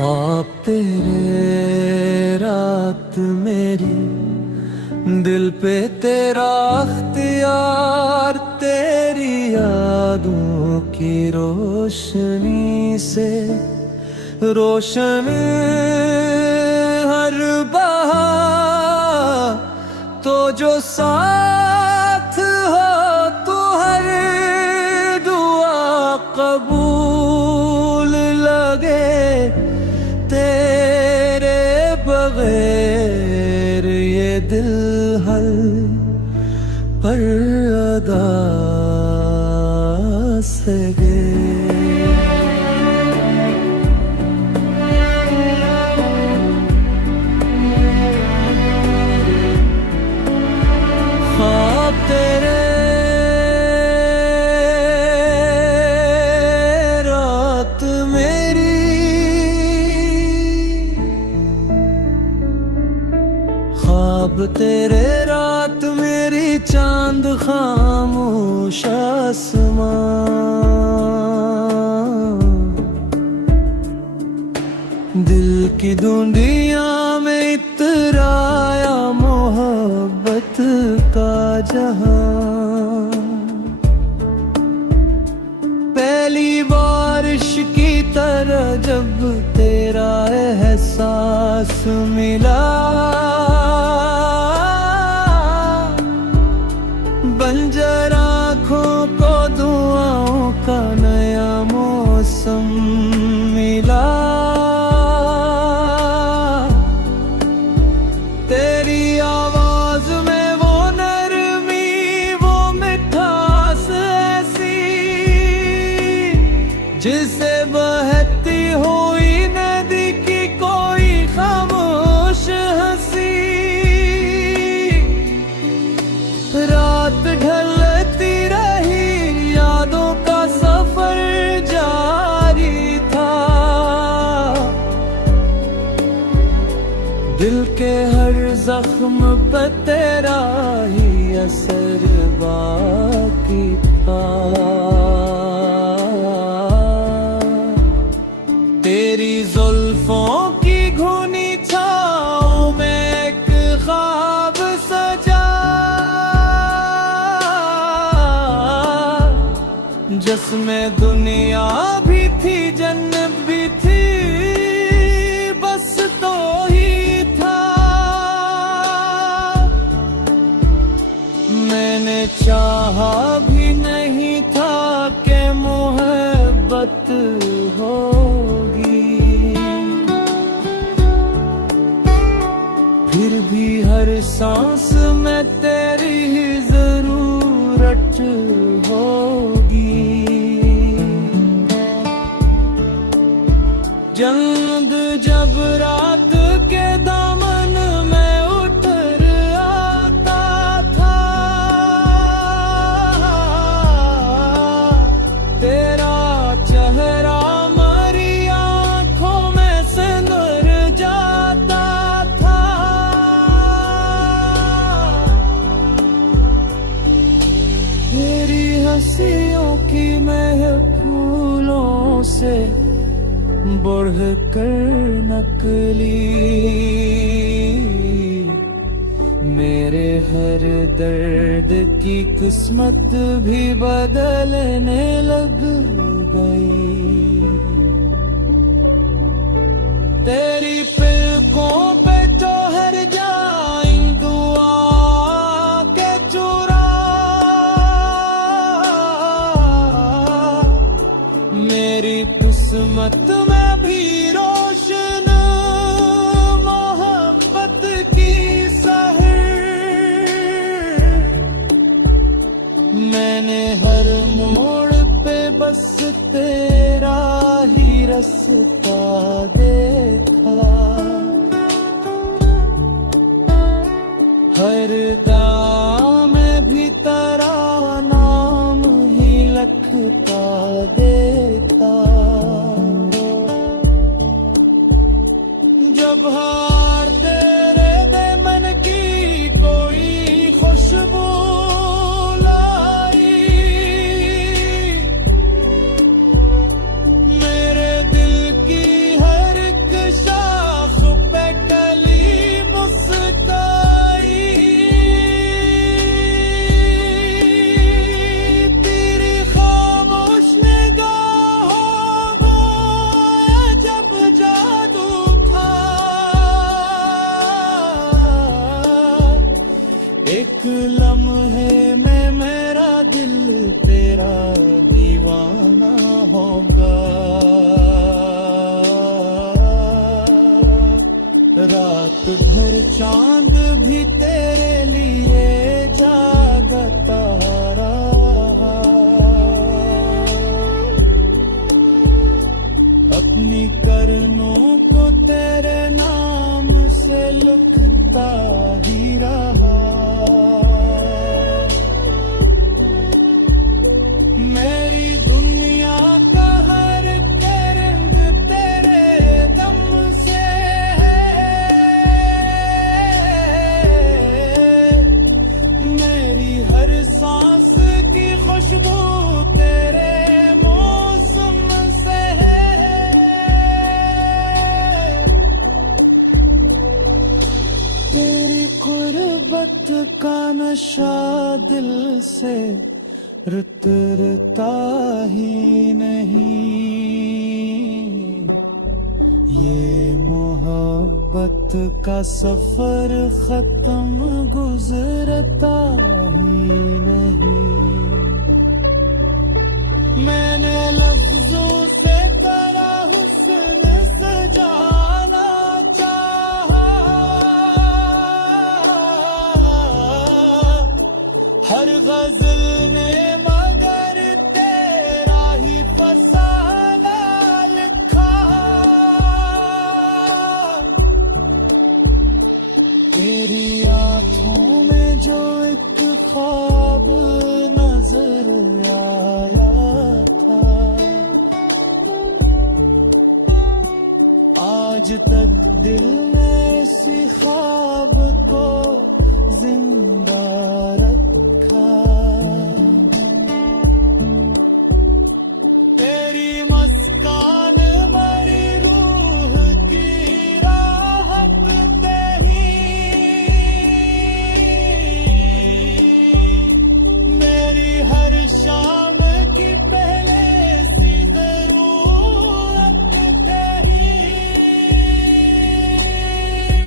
ख्वाब तेरे रात मेरी दिल पे तेरा अख्तियार, तेरी यादों की रोशनी से रोशन हर बहार। तो जो साथ हो तो हर दुआ कबूल लगे, तेरे बगैर ये दिल हल पर अदा सके। ख्वाब तेरे रात मेरी, ख्वाब तेरे रात मेरी, चांद खामोश आसमां। दिल की दुनिया में इतराया मोहब्बत का जहां। पहली बारिश की तरह जब तेरा एहसास मिला, बंजर आँखों को दुआओं का नया मौसम मिला। तेरी आवाज में वो नरमी, वो मिठास ऐसी जिसे बहती हुई नदी की कोई खामोश हंसी। रात ढलती रही, यादों का सफर जारी था। दिल के हर जख्म पे तेरा ही असर बाकी था। तेरी जुल्फों की घुनी छाँव में एक ख्वाब सजा, जिसमें दुनिया भी थी जन्नत भी थी, बस तो ही था। मैंने चाहा भी नहीं था कि मोहब्बत होगी, फिर भी हर सांस में तेरी ही जरूरत होगी। जंग जब रात के दामन में उतर आता था, तेरा चेहरा मरी आँखों में सिंदूर जाता था। तेरी हंसियों की महक फूलों से बढ़ कर नकली, मेरे हर दर्द की किस्मत भी बदलने लग गई। तेरी पलकों पे ठहर जाएं दुआ के चुरा, मेरी किस्मत में भी रोशन मोहब्बत की सहर। मैंने हर मोड़ पे बस तेरा ही रास्ता देखा, हर दाम में भी तेरा नाम ही लिखता देखा। जब हार तेरे दे मन की कोई खुशबू लाई, मेरे दिल की हर एक एक लम्हे में मेरा दिल तेरा दीवाना होगा। रात भर चांद भी तेरे लिए जागता रहा। अपनी करनों को तेरे नाम से लिखता ही रहा। मेरी दुनिया का हर रंग तेरे दम से है। मेरी हर सांस की खुशबू तेरे मौसम से है। तेरी गुर्बत का नशा दिल से उतरता ही नहीं। ये मोहब्बत का सफर खत्म गुजरता ही नहीं। मैंने लफ्जों से तेरा हुस्न सजाना चाहा। हर गजल ने मगर तेरा ही फसाना लिखा। तेरी आंखों में जो एक ख्वाब नजर आया था, आज तक दिल ने इसी ख्वाब को जिंदा